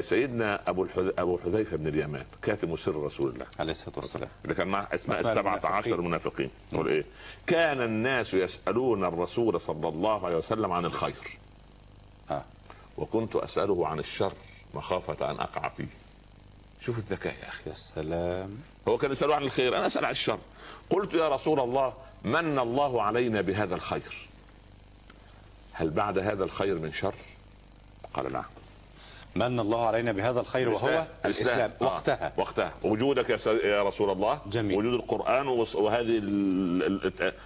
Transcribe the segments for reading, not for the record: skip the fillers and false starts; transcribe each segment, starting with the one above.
سيدنا ابو حذيفه بن اليمان كاتم سر رسول الله عليه الصلاه والسلام، اللي كان مع اسماء ال17 المنافقين، يقول ايه؟ كان الناس يسالون الرسول صلى الله عليه وسلم عن الخير، وكنت اساله عن الشر مخافه ان اقع فيه. شوف الذكاء يا اخي. يا سلام. هو كان يساله عن الخير، انا اسال عن الشر. قلت يا رسول الله من الله علينا بهذا الخير، هل بعد هذا الخير من شر؟ قال نعم. من الله علينا بهذا الخير وهو الإسلام. وقتها وجودك يا رسول الله، جميل. وجود القرآن وهذه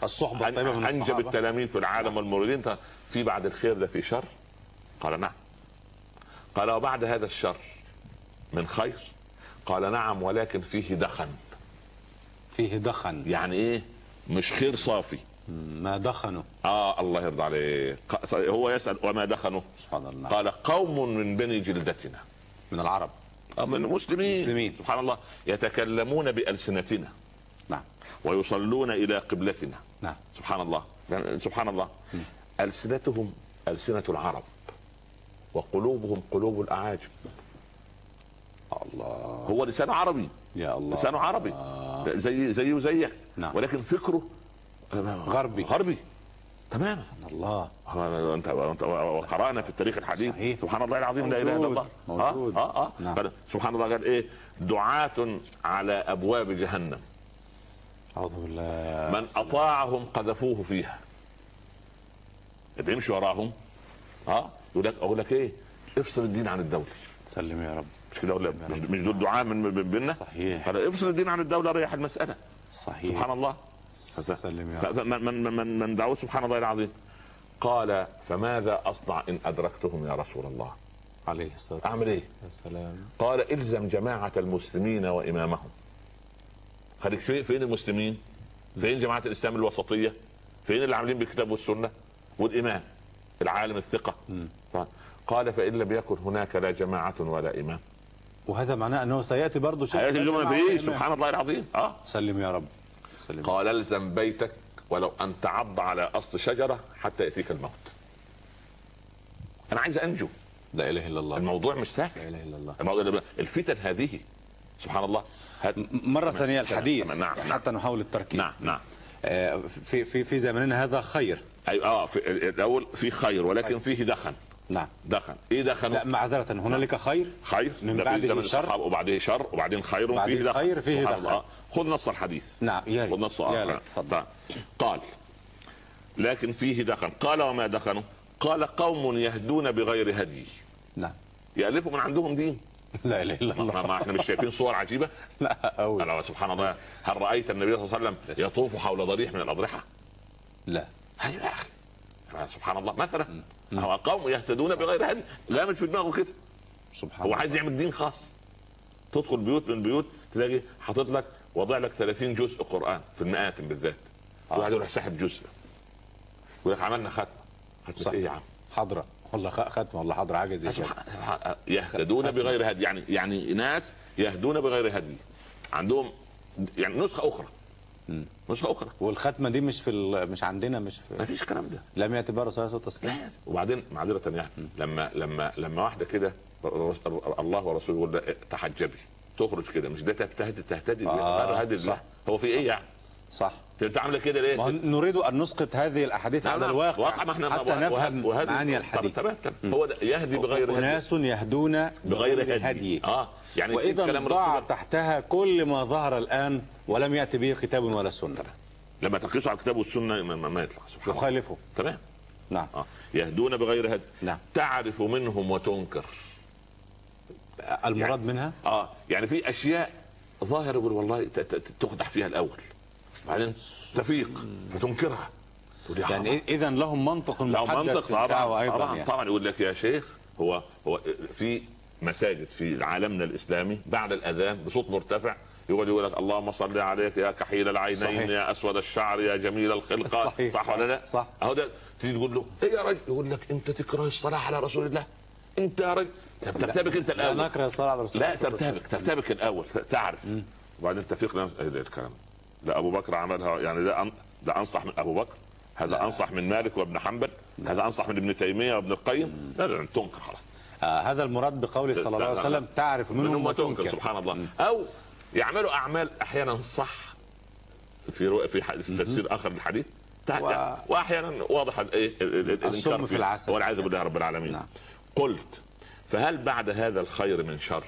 الصحبة الطيبة من أنجب التلاميذ في العالم والمريدين. في بعد الخير ده في شر؟ قال نعم. قال وبعد هذا الشر من خير؟ قال نعم ولكن فيه دخن. فيه دخن يعني ايه؟ مش خير صافي. ما دخنوا. الله يرضى عليه. هو يسأل وما دخنوا؟ سبحان الله. قال قوم من بني جلدتنا، من العرب، من المسلمين. سبحان الله. يتكلمون بألسنتنا، نعم، ويصلون إلى قبلتنا، نعم. سبحان الله. سبحان الله. ألسنتهم ألسنة العرب وقلوبهم قلوب الأعاجم. الله. هو لسانه عربي، يا الله، لسانه عربي زي وزيك، نعم. ولكن فكره غربي تماما. الله. انت وقرانا في التاريخ الحديث. صحيح. سبحان الله العظيم، لا اله الا الله. موجود. نعم. سبحان الله. قال ايه؟ دعاة على ابواب جهنم، اعوذ بالله، من اطاعهم قذفوه فيها. اللي يمشي وراهم يقول لك ايه؟ افصل الدين عن الدوله. سلم يا رب. مش كده ولا مش دول دعاء من بيننا؟ صحيح. قال افصل الدين عن الدوله، ريح المساله. صحيح. سبحان الله. سلم يا رب. من دعوت سبحان الله العظيم. قال فماذا اصنع ان ادركتهم يا رسول الله؟ عليه الصلاه والسلام. اعمل ايه؟ يا سلام. قال الزم جماعه المسلمين وامامهم. خليك فين المسلمين؟ فين جماعه الاسلام الوسطيه؟ فين اللي عاملين بالكتاب والسنه؟ والامام العالم الثقه. قال فان لم يكن هناك لا جماعه ولا امام. وهذا معناه انه سياتي برضه شيء. سبحان الله العظيم. سلم يا رب. سلم. قال الزم بيتك ولو ان تعض على اصل شجره حتى ياتيك الموت. انا عايز انجو. لا اله الا الله. الموضوع مش سهل. لا اله الا الله. الموضوع الفتن هذه سبحان الله. مره ثانيه الحديث. نعم. حتى نحاول التركيز. نعم. في زماننا هذا خير. ايوه. في الاول في خير ولكن فيه دخن. نعم. دخن. ايه دخن؟ لا معذرة، هنالك خير من بعده شر، وبعده شر، وبعدين خير وفيه دخن. خير فيه دخن. خذ نص الحديث. نعم. خذ نص. قال لكن فيه دخن. قال وما دخنوا؟ قال قوم يهدون بغير هدي. نعم. يألفوا من عندهم دين. لا اله الا الله. ما احنا مش شايفين صور عجيبه؟ لا سبحان الله. هل رأيت النبي صلى الله عليه وسلم يطوف حول ضريح من الأضرحة؟ لا. ايوه يا اخي. سبحان الله. مثلا هو قوم يهتدون بغير هدي. لا مش في دماغه كده. سبحان هو عايز يعمل دين خاص. تدخل بيوت من بيوت تلاقي حاطط لك وضع لك 30 جزء قرآن في المآتم بالذات. واحد يروح ساحب جزء يقول لك عملنا ختمة ايه يا عم؟ حضرة والله ختمة والله حضرة حاجة زي كده. يهتدون بغير هدي يعني ناس يهدون بغير هدي عندهم يعني نسخة أخرى. نسخة أخرى. والختمة دي مش عندنا، ما فيش الكلام ده. لم يأتي بها رسول الله صلى الله عليه وسلم. وبعدين معذرة يعني لما واحدة كده الله ورسوله يقول تحجبي تخرج كده، مش ده تهتدي غير هدي الله. هو في ايه يعني؟ صح. انت عامله كده ليه؟ نريد ان نسقط هذه الاحاديث على الواقع حتى نفهم معاني الحديث. تمام. هو ده يهدي بغير هدي. اناس يهدون بغير هدي. يعني واذا ضاع تحتها كل ما ظهر الان ولم ياتي به كتاب ولا سنه. لما تقيسوا على الكتاب والسنه ما يطلع سبحان الله. يخالفه. تمام. نعم. يهدون بغير هدي. نعم. تعرف منهم وتنكر. المراد منها يعني في اشياء ظاهره يقول والله تقدح فيها الاول بعدين تفيق فتنكرها. يعني اذا لهم منطق محدد في الدعوه ايضا. طبعا يقول لك يا شيخ هو في مساجد في عالمنا الاسلامي بعد الاذان بصوت مرتفع يقول لك اللهم صل عليك يا كحيل العينين. صحيح. يا اسود الشعر يا جميل الخلقه. صح ولا لا؟ صح. اهو ده تيجي تقول له ايه يا رجل؟ يقول لك انت تكره الصلاه على رسول الله. انت يا رجل ترتبك انت الاول. لا نكره الصلاه على رسول الله. لا ترتبك الاول تعرف. وبعدين تفيق الكلام. لا ابو بكر عملها يعني ده انصح من ابو بكر. هذا انصح من مالك وابن حنبل. هذا انصح من ابن تيميه وابن القيم. لا تنكر خلاص. هذا المراد بقوله صلى الله عليه وسلم تعرف منهم ما تنكر. سبحان الله. أو يعملوا أعمال أحيانا صح في تفسير آخر للحديث، وأحيانا واضح السم في العسل والعياذ بالله رب العالمين. نعم. قلت فهل بعد هذا الخير من شر؟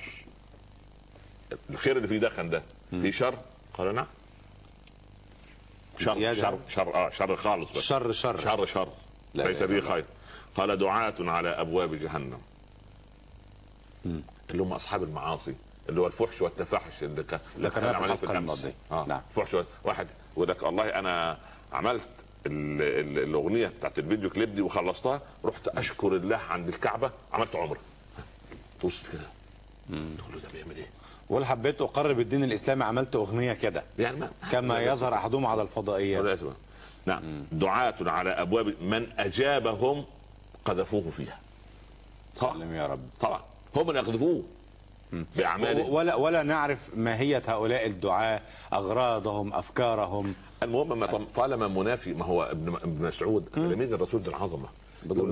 الخير اللي فيه دخن ده في شر؟ قال نعم. شر خالص، بس شر ليس فيه خير. قال دعاة على أبواب جهنم، اللي هم أصحاب المعاصي، اللي هو الفحش والتفاحش اللي كان عمليه في النفس. نعم. فحش. واحد يقول لك والله أنا عملت الأغنية بتاعت الفيديو كليب دي وخلصتها، رحت أشكر الله عند الكعبة، عملت عمرة. توصل كده تقول له ده بيعمل إيه؟ ولا حبيت أقرب الدين الإسلامي عملت أغنية كده يعني كما يظهر أحدهم على الفضائيات. نعم. دعاة على أبواب من أجابهم قذفوه فيها. سلم يا رب. طبعا هم اللي يقذفوه بأعمالهم. ولا نعرف ماهية هؤلاء الدعاة، أغراضهم، أفكارهم. المهم طالما منافي، ما هو ابن مسعود تلاميذ الرسول العظمة،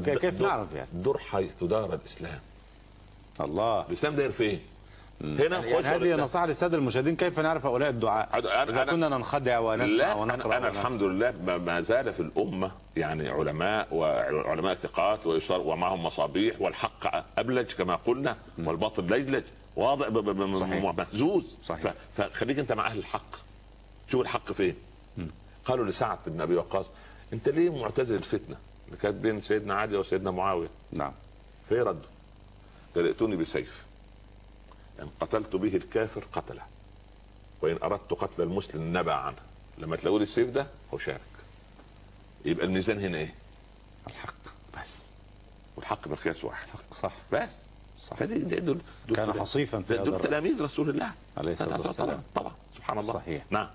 كيف نعرف يعني؟ دور حيث دار الإسلام. الله. الإسلام داير فين؟ هنا. يعني هذه نصيحة للسادة المشاهدين، كيف نعرف هؤلاء الدعاء إذا كنا ننخدع ونسمع ونقرأ؟ أنا الحمد لله ما زال في الأمة يعني علماء وعلماء ثقات ومعهم مصابيح، والحق أبلج كما قلنا والباطل لجلج واضح مهزوز. فخليك أنت مع أهل الحق، شوف الحق فين. قالوا لسعد بن أبي وقاص أنت ليه معتزل الفتنة اللي كانت بين سيدنا علي وسيدنا معاوية؟ نعم. في رد قال ائتوني بسيف، إن قتلت به الكافر قتله، وإن أردت قتل المسلم نبع عنه. لما تلاقوا لي السيف ده هو شارك. يبقى الميزان هنا إيه؟ الحق بس. والحق مقياس واحد. الحق صح بس. صح. دول كان حصيفا في دول تلاميذ رسول الله عليه الصلاة والسلام. طبعا سبحان الله. صحيح. نعم.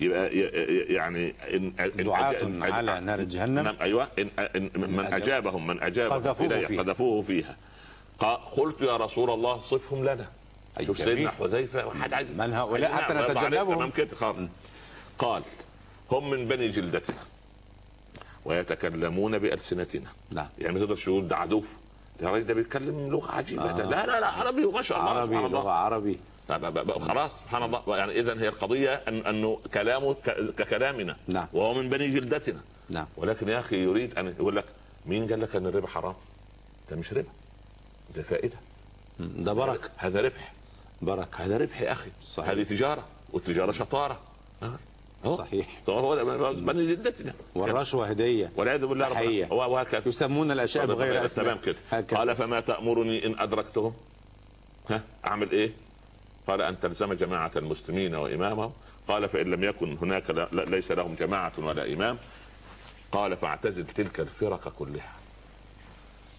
يبقى يعني دعاة على نار جهنم. نعم. أيوة. من أجاب قذفوه فيها. قلت يا رسول الله صفهم لنا. شوف سيدنا حذيفة من هؤلاء حتى نتجنبهم. قال هم من بني جلدتنا ويتكلمون بألسنتنا. لا. يعني ما تقدرش تقول ده عدو، ده راجل ده بيتكلم لغة عجيبة. لا عربي وما شاء الله. عربي لغة عربي. خلاص سبحان الله. يعني إذن هي القضية أنه كلامه ككلامنا. نعم. وهو من بني جلدتنا. نعم. ولكن يا أخي يريد أن يقول لك مين قال لك أن الربا حرام؟ ده مش ربا، ده فائدة، ده بركة، هذا ربح. بركة، هذا ربح يا أخي. صحيح. هذه تجارة، والتجارة شطارة. صحيح. بني جلدتنا. والرشوة هدية والعياذ بالله تحية. وهكذا يسمون الأشياء بغير اسماء. قال فما تأمرني إن أدركتهم؟ أعمل إيه؟ قال أن تلزم جماعة المسلمين وإمامهم. قال فإن لم يكن هناك ليس لهم جماعة ولا إمام. قال فاعتزل تلك الفرق كلها.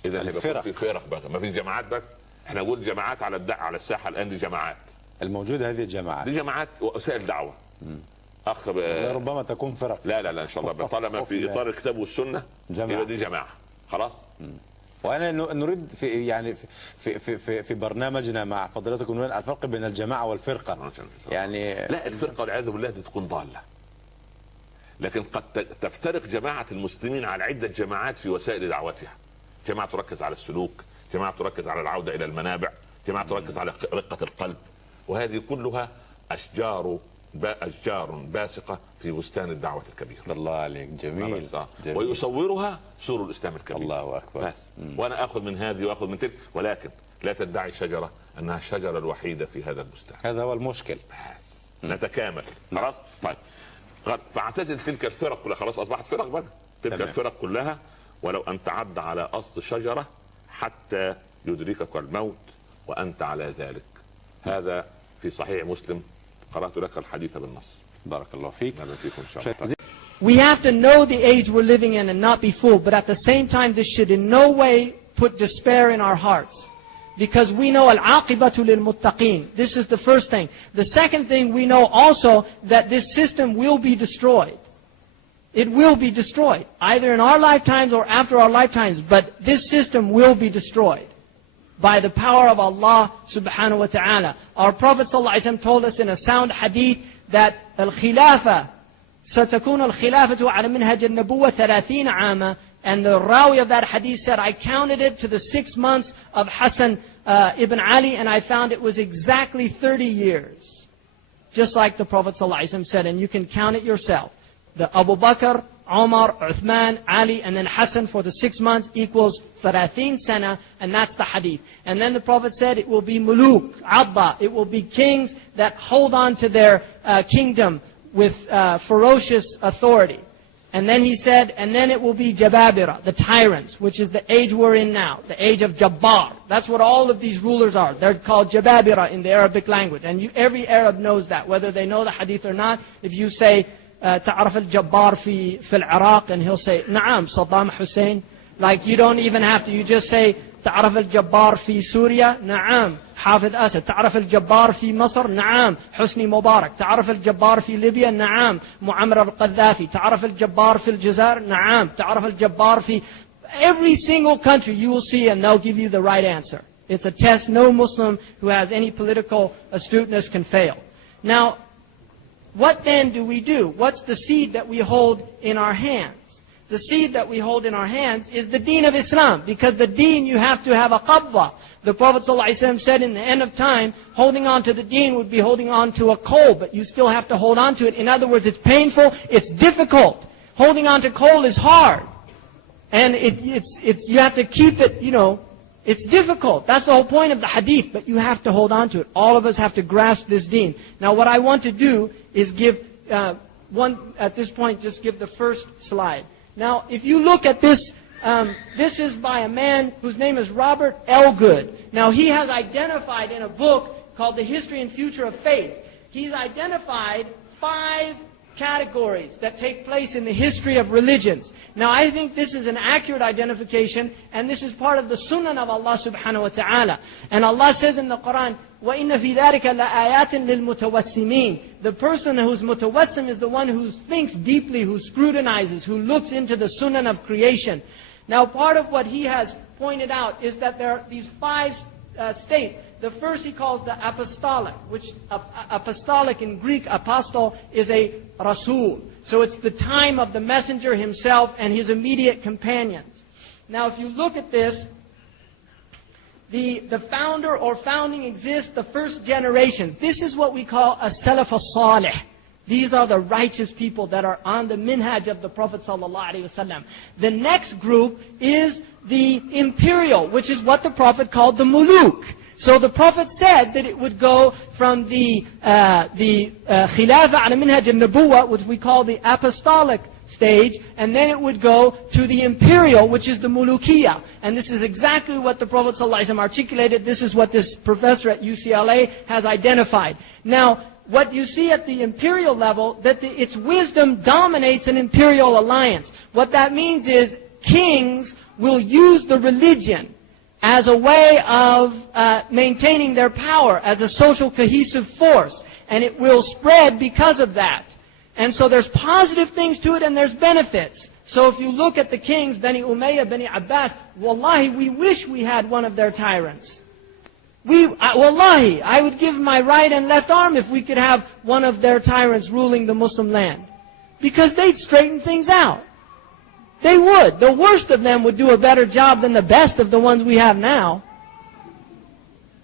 إذا الفرق في فرق بقى، ما في جماعات بقى. احنا نقول جماعات على الساحة الآن، دي جماعات الموجودة، هذه الجماعات دي جماعات ووسائل دعوة. أخ ربما تكون فرق. لا إن شاء الله طالما في إطار الكتاب والسنة يبقى دي جماعة خلاص. وأنا نريد في برنامجنا مع فضيلتكم الفرق بين الجماعة والفرقة. يعني لا، الفرقة والعياذ بالله دي تكون ضالة، لكن قد تفترق جماعة المسلمين على عدة جماعات في وسائل دعوتها. جماعة تركز على السلوك، جماعة تركز على العودة إلى المنابع، جماعة تركز على رقة القلب، وهذه كلها أشجار باسقة في بستان الدعوة الكبير. الله عليك، جميل. ويصورها سور الإسلام الكبير. الله أكبر. بس. وأنا أخذ من هذه وأخذ من تلك، ولكن لا تدعي الشجرة أنها الشجرة الوحيدة في هذا البستان. هذا هو المشكل. نتكامل. خلاص. طيب. فاعتزل تلك الفرق كلها. خلاص أصبحت فرق بقى. تلك الفرق كلها ولو أن تعد على أصل شجرة حتى يدركك الموت وأنت على ذلك. هذا في صحيح مسلم. قرأت لك الحديث بالنص. بارك الله فيك. We have to know the age we're living in and not be fooled, but at the same time this should in no way put despair in our hearts, because we know al-aqibatu lil-muttaqin. This is the first thing. The second thing, we know also that this system will be destroyed. It will be destroyed, either in our lifetimes or after our lifetimes, but this system will be destroyed by the power of Allah subhanahu wa ta'ala. Our Prophet ﷺ told us in a sound hadith that al-khilafah ستكون الخلافة على منهج النبوة 30 عاما, And the Rawi of that hadith said, I counted it to the 6 months of Hassan ibn Ali, and I found it was exactly 30 years. Just like the Prophet ﷺ said, and you can count it yourself. The Abu Bakr, Omar, Uthman, Ali, and then Hassan for the 6 months equals 30 sana, and that's the hadith. And then the Prophet said it will be muluk, abba, it will be kings that hold on to their kingdom with ferocious authority. And then he said, and then it will be jababira, the tyrants, which is the age we're in now, the age of Jabbar. That's what all of these rulers are. They're called jababira in the Arabic language. And every Arab knows that, whether they know the hadith or not. If you say, تعرف الجبار في العراق, and he'll say, نعم, Saddam Hussein. Like you don't even have to, you just say, تعرف الجبار في سوريا, نعم, حافظ أسد. تعرف الجبار في مصر, نعم, حسني مبارك. تعرف الجبار في ليبيا, نعم, معمر القذافي. تعرف الجبار في الجزائر, نعم. تعرف الجبار في... Every single country you will see, and they'll give you the right answer. It's a test no Muslim who has any political astuteness can fail. Now, what then do we do? What's the seed that we hold in our hands? The seed that we hold in our hands is the deen of Islam. Because the deen, you have to have a qabwa. The Prophet ﷺ said in the end of time, holding on to the deen would be holding on to a coal, but you still have to hold on to it. In other words, it's painful, it's difficult. Holding on to coal is hard. And you have to keep it, it's difficult. That's the whole point of the hadith, but you have to hold on to it. All of us have to grasp this deen. Now what I want to do is give at this point, just give the first slide. Now, if you look at this, this is by a man whose name is Robert Elgood. Now, he has identified in a book called The History and Future of Faith, he's identified 5 categories that take place in the history of religions. Now, I think this is an accurate identification, and this is part of the sunnah of Allah subhanahu wa ta'ala. And Allah says in the Quran, وَإِنَّ فِي ذَلِكَ لَآيَاتٍ لِلْمُتَوَسِّمِينَ. The person who's mutawassim is the one who thinks deeply, who scrutinizes, who looks into the sunnah of creation. Now, part of what he has pointed out is that there are these 5 states. The first he calls the apostolic, which apostolic in Greek, apostle, is a rasul. So it's the time of the messenger himself and his immediate companions. Now if you look at this, the founder or founding exists, the first generations. This is what we call a salaf as-salih. These are the righteous people that are on the minhaj of the Prophet ﷺ. The next group is the imperial, which is what the Prophet called the muluk. So the Prophet said that it would go from the khilafah ala minhaj al-nubuwah, which we call the apostolic stage, and then it would go to the imperial, which is the mulukiyah. And this is exactly what the Prophet ﷺ articulated. This is what this professor at UCLA has identified. Now, what you see at the imperial level, that its wisdom dominates an imperial alliance. What that means is kings will use the religion as a way of maintaining their power, as a social cohesive force. And it will spread because of that. And so there's positive things to it and there's benefits. So if you look at the kings, Bani Umayyah, Bani Abbas, wallahi, we wish we had one of their tyrants. Wallahi, I would give my right and left arm if we could have one of their tyrants ruling the Muslim land. Because they'd straighten things out. They would. The worst of them would do a better job than the best of the ones we have now.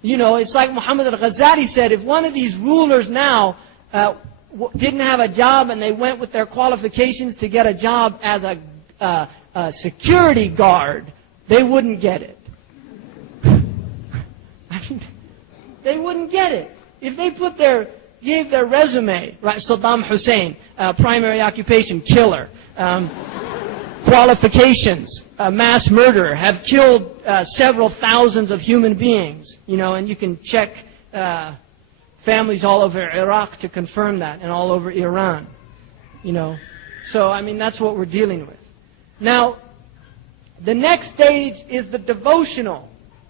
It's like Muhammad al-Ghazali said, if one of these rulers now didn't have a job and they went with their qualifications to get a job as a security guard, they wouldn't get it. They wouldn't get it. If they gave their resume, right, Saddam Hussein, primary occupation, killer, qualifications, mass murderer, have killed several thousands of human beings, and you can check families all over Iraq to confirm that, and all over Iran, So, that's what we're dealing with. Now, the next stage is the devotional.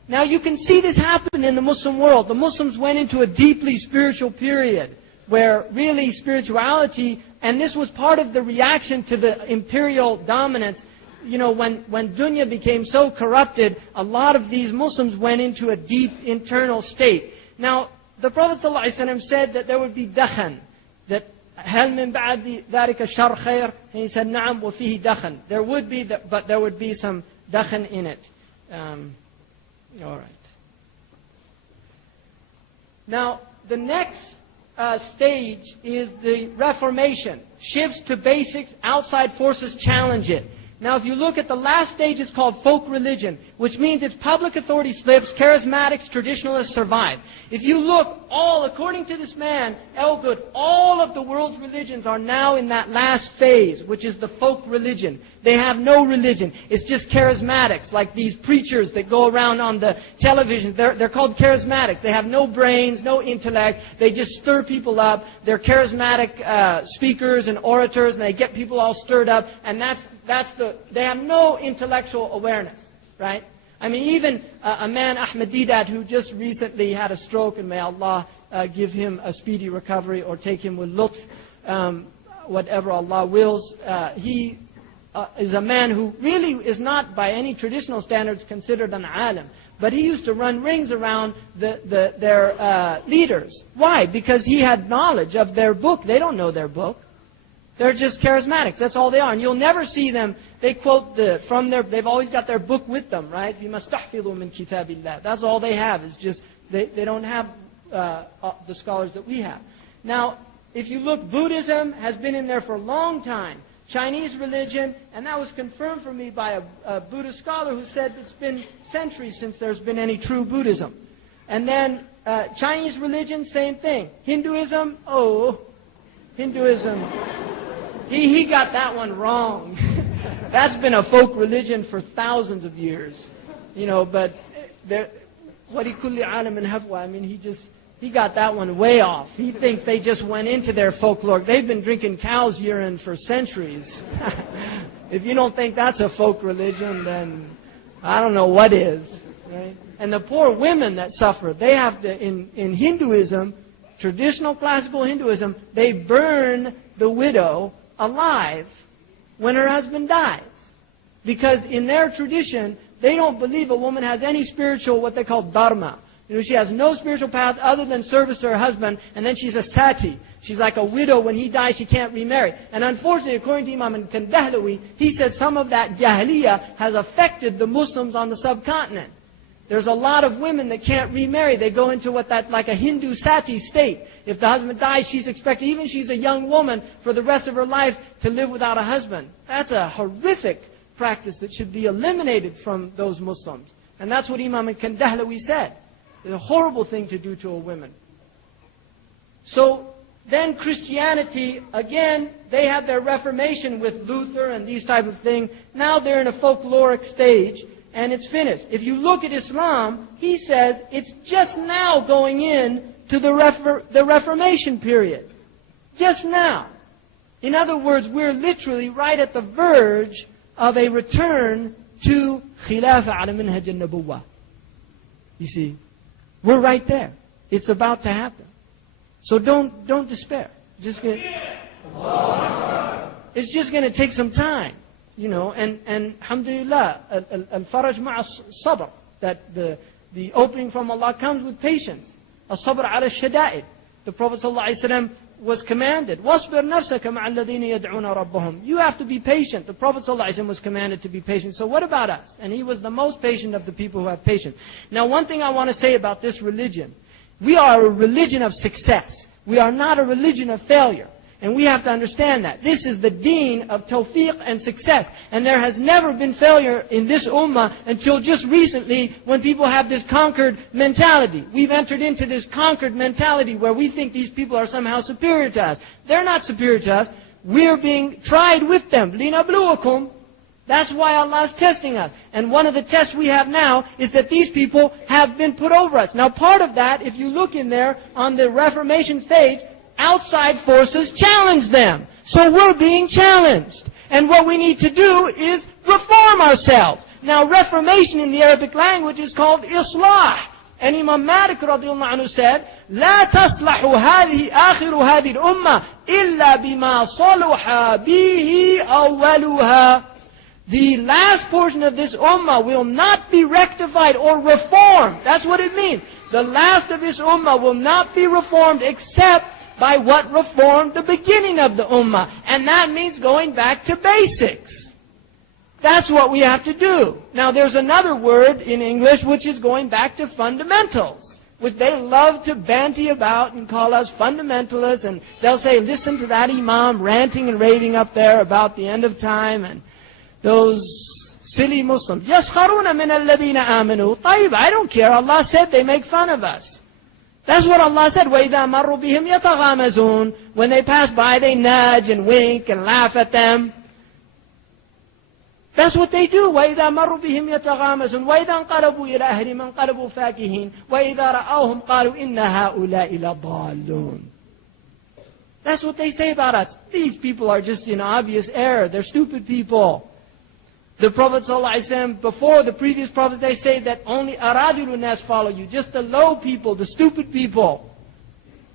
Now, you can see this happen in the Muslim world. The Muslims went into a deeply spiritual period where really spirituality, and this was part of the reaction to the imperial dominance. When dunya became so corrupted, a lot of these Muslims went into a deep internal state. Now, the Prophet ﷺ said that there would be dakhan, that هل من بعد ذلك الشر خير? And he said, نعم وفيه دخن. There would be, but there would be some dakhan in it. All right. Now, the next stage is the Reformation. Shifts to basics, outside forces challenge it. Now, if you look at the last stage, it's called folk religion, which means its public authority slips, charismatics, traditionalists survive. If you look, according to this man, Elgood, all of the world's religions are now in that last phase, which is the folk religion. They have no religion. It's just charismatics, like these preachers that go around on the television. They're called charismatics. They have no brains, no intellect. They just stir people up. They're charismatic speakers and orators, and they get people all stirred up, and they have no intellectual awareness, right? I mean, even a man, Ahmed Deedat, who just recently had a stroke, and may Allah give him a speedy recovery or take him with lutf, whatever Allah wills. He is a man who really is not, by any traditional standards, considered an alim. But he used to run rings around their leaders. Why? Because he had knowledge of their book. They don't know their book. They're just charismatics. That's all they are. And you'll never see them. They quote they've always got their book with them, right? You must tahfidhu min kitabillah. That's all they have. It's just, they don't have the scholars that we have. Now, if you look, Buddhism has been in there for a long time. Chinese religion, and that was confirmed for me by a Buddhist scholar who said it's been centuries since there's been any true Buddhism. And then Chinese religion, same thing. Hinduism, Hinduism. He got that one wrong. That's been a folk religion for thousands of years. But wali kulli alamin hafwa, I mean, he got that one way off. He thinks they just went into their folklore. They've been drinking cow's urine for centuries. If you don't think that's a folk religion, then I don't know what is. Right? And the poor women that suffer, they have to, in Hinduism, traditional classical Hinduism, they burn the widow alive when her husband dies. Because in their tradition, they don't believe a woman has any spiritual, what they call dharma. She has no spiritual path other than service to her husband, and then she's a sati. She's like a widow. When he dies, she can't remarry. And unfortunately, according to Imam al-Kandahlawi, he said some of that jahiliyyah has affected the Muslims on the subcontinent. There's a lot of women that can't remarry. They go into like a Hindu sati state. If the husband dies, she's expected, even she's a young woman, for the rest of her life to live without a husband. That's a horrific practice that should be eliminated from those Muslims. And that's what Imam al-Kandahlawi said. It's a horrible thing to do to a woman. So then Christianity, again, they had their Reformation with Luther and these type of things. Now they're in a folkloric stage, and it's finished. If you look at Islam, he says it's just now going in to the Reformation period. Just now. In other words, we're literally right at the verge of a return to Khilafah ala minhaj al-Nabuwah. You see, we're right there. It's about to happen. So don't despair. It's just going to take some time, and alhamdulillah, al-faraj ma'a sabr, that the opening from Allah comes with patience. As-sabr ala shada'id. The Prophet ﷺ was commanded, وَاصْبِرْ نَفْسَكَ مَعَ الَّذِينَ يَدْعُونَ رَبَّهُم. You have to be patient. The Prophet ﷺ was commanded to be patient. So what about us? And he was the most patient of the people who have patience. Now, one thing I want to say about this religion, we are a religion of success. We are not a religion of failure. And we have to understand that. This is the deen of tawfiq and success. And there has never been failure in this ummah until just recently, when people have this conquered mentality. We've entered into this conquered mentality where we think these people are somehow superior to us. They're not superior to us. We're being tried with them. لِنَبْلُوَكُمْ. That's why Allah is testing us. And one of the tests we have now is that these people have been put over us. Now part of that, if you look in there on the Reformation stage, outside forces challenge them. So we're being challenged. And what we need to do is reform ourselves. Now reformation in the Arabic language is called islah. And Imam Malik radiallahu anhu said, لا تصلح هذه آخر هذه الأمة إلا بما صلح به أولها. The last portion of this ummah will not be rectified or reformed. That's what it means. The last of this ummah will not be reformed except by what reformed the beginning of the ummah. And that means going back to basics. That's what we have to do. Now there's another word in English which is going back to fundamentals, which they love to banty about and call us fundamentalists, and they'll say, listen to that imam ranting and raving up there about the end of time, and those silly Muslims. يَسْخَرُونَ مِنَ الَّذِينَ آمَنُوا. طيب, I don't care. Allah said they make fun of us. That's what Allah said. وَإِذَا مَرُّوا بِهِمْ يَتَغَامَزُونَ. When they pass by, they nudge and wink and laugh at them. That's what they do. وَإِذَا مَرُّوا بِهِمْ يَتَغَامَزُونَ وَإِذَا انْقَلَبُوا إِلَى أَهْلِهِمْ انْقَلَبُوا فَاكِهِينَ وَإِذَا رَأَوْهُمْ قَالُوا إِنَّ هَؤُلَاءِ لَضَالُّونَ. That's what they say about us. These people are just in obvious error. They're stupid people. The Prophet ﷺ, before the previous prophets, they say that only aradilun nas follow you. Just the low people, the stupid people.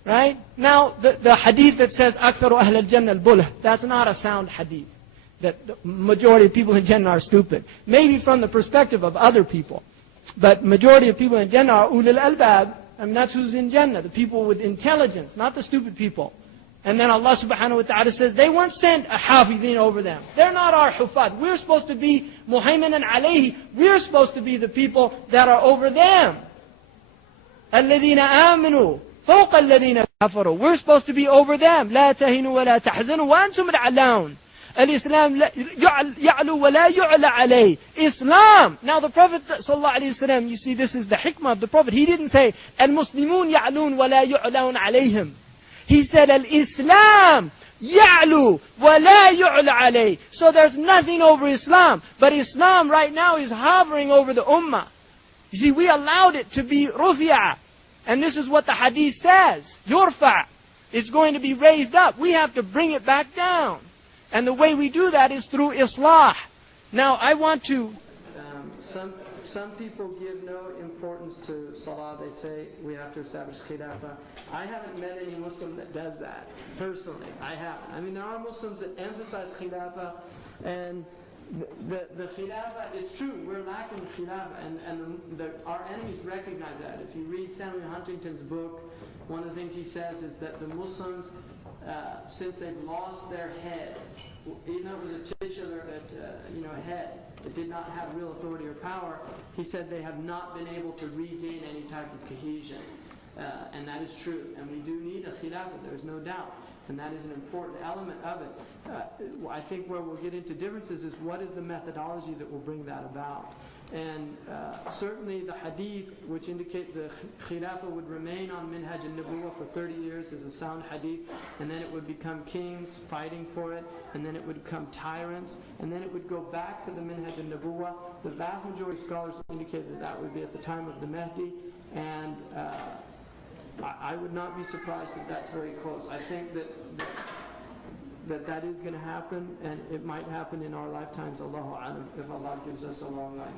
Right? Now, the hadith that says, أَكْثَرُ أَهْلَ الْجَنَّةِ الْبُلْهِ, that's not a sound hadith. That the majority of people in Jannah are stupid. Maybe from the perspective of other people. But majority of people in Jannah are ulul albab. I mean, that's who's in Jannah. The people with intelligence, not the stupid people. And then Allah subhanahu wa ta'ala says, they weren't sent a hafidhin over them. They're not our hufad. We're supposed to be muhayminan alayhi. We're supposed to be the people that are over them. الَّذِينَ آمَنُوا فَوْقَ الَّذِينَ كَفَرُوا. We're supposed to be over them. لَا تَهِنُوا وَلَا تَحْزَنُوا وَأَنْتُمُ الْأَعْلَوْنَ. Al-Islam يَعْلُو وَلَا يُعْلَى عَلَيْهِ. Islam. Now the Prophet ﷺ, you see, this is the hikmah of the Prophet. He didn't say, Al-Muslimun ya'lun wa la yu'laun alayhim. He said, Al-Islam ya'lu wa la yu'la alayh. So there's nothing over Islam. But Islam right now is hovering over the ummah. You see, we allowed it to be rufi'a. And this is what the hadith says. Yurfa. It's going to be raised up. We have to bring it back down. And the way we do that is through islah. Now, I want to... Some people give no importance to salah. They say we have to establish khilafah. I haven't met any Muslim that does that, personally. I haven't. I mean, there are Muslims that emphasize khilafah, and the khilafah, it's true, we're lacking khilafah, and our enemies recognize that. If you read Samuel Huntington's book, one of the things he says is that the Muslims, since they've lost their head, even though it was a titular head, it did not have real authority or power, he said they have not been able to regain any type of cohesion. And that is true. And we do need a khilafah, there's no doubt. And that is an important element of it. I think where we'll get into differences is what is the methodology that will bring that about. And certainly the hadith, which indicate the khilafah would remain on minhaj al-nubuwwah for 30 years, is a sound hadith, and then it would become kings fighting for it, and then it would become tyrants, and then it would go back to the minhaj al-nubuwwah. The vast majority of scholars indicate that that would be at the time of the Mahdi, and I would not be surprised if that's very close. I think that is going to happen, and it might happen in our lifetimes, Allahu A'lam, if Allah gives us a long life.